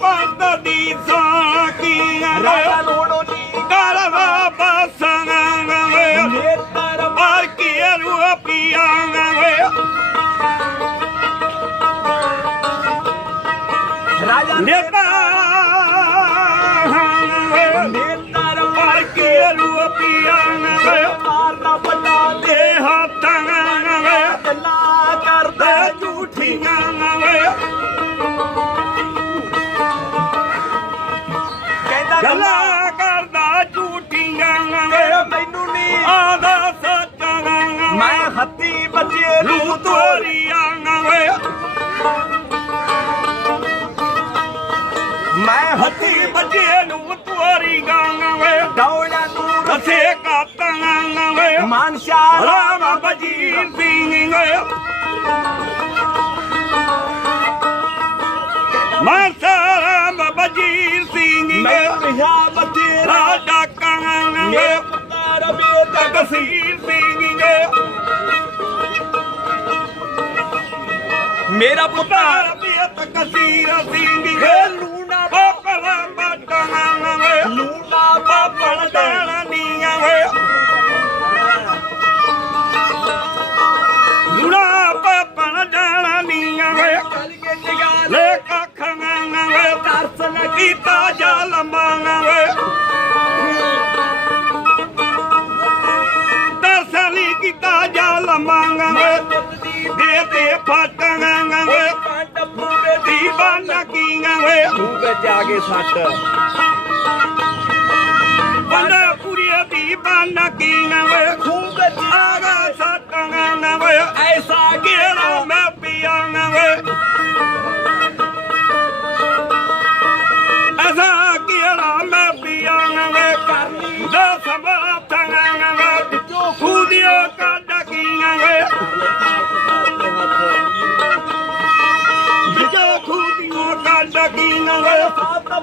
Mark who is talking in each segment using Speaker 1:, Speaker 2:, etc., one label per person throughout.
Speaker 1: ਪਦਦੀ ਸਾਕੀਆਂ ਰਾਜਾ
Speaker 2: ਲੋੜੋ ਨੀ ਕਰਵਾ
Speaker 1: ਬਸਾਂਗਾ ਵੇ
Speaker 2: ਮਾਰ
Speaker 1: ਕੀ ਰੂਹ ਪੀਆਂਗਾ ਵੇ
Speaker 2: ਰਾਜਾ ਨੇ ਗੱਲਾਂ
Speaker 1: ਕਰਦਾ ਝੂਠੀਆਂ ਵੇ
Speaker 2: ਮੈਨੂੰ ਨਹੀਂ
Speaker 1: ਆਦਾ ਸੱਚਾਂ ਮੈਂ
Speaker 2: ਹੱਤੀ ਬੱਚੇ ਨੂੰ ਨੂੰ ਤੋਰੀ
Speaker 1: ਤੋਰੀਆਂ ਵੇ।
Speaker 2: ਮੈਂ ਹੱਤੀ
Speaker 1: ਬੱਜੇ ਨੂੰ ਤੋਰੀਆਂ ਵੇ।
Speaker 2: ਦੌੜਾਂ ਨੂੰ ਰਸੇ
Speaker 1: ਕਾਤਾਂ ਵੇ।
Speaker 2: ਮਾਨਸ਼ਾ ਰਾਮ ਬਜੀਰ
Speaker 1: ਸਿੰਘ ਵੇ। ਮੈਂ ਰਾਮ ਬਜੀਰ ਸਿੰਘ
Speaker 2: ਵੇ
Speaker 1: ਮੇਰੇ
Speaker 2: ਪੁੱਤਰ ਬੇਟਾ ਤਕਸੀਰ
Speaker 1: ਸਿੰਘ
Speaker 2: ਮੇਰਾ ਪੁੱਤਰ ਪੁੱਤਰ
Speaker 1: ਬੇਤ ਕਸੀਰ
Speaker 2: ਵੇ ਕੀਤਾ ਜਲ
Speaker 1: ਮੰਗਾ ਵੇ ਦਰਸਲੀ ਕੀਤਾ ਜਲ ਵੇ
Speaker 2: ਦੇ ਦੇ
Speaker 1: ਫਟਾਂ ਵੇ
Speaker 2: ਦੀ ਦੀਵਾਨਾ
Speaker 1: ਕੀਆਂ ਵੇ ਤੂੰ
Speaker 2: ਵਿੱਚ ਕੇ ਸੱਟ।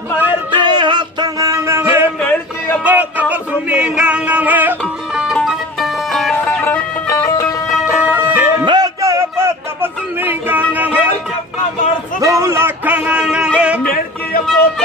Speaker 2: ਸਾਤ ਪੈਰ ਤੇ ਤੇ
Speaker 1: ਹੱਥਾਂ ਵੇ
Speaker 2: ਮਿਲ ਕੇ ਬਹੁਤ ਬਸੁਨੀ
Speaker 1: ਗਾਂ ਮੈਂ ਜੇ ਬਹੁਤ ਬਸੁਨੀ ਗਾਂ
Speaker 2: ਦੋ
Speaker 1: ਲੱਖਾਂ ਵੇ
Speaker 2: ਮਿਲ ਕੇ ਪੁੱਤ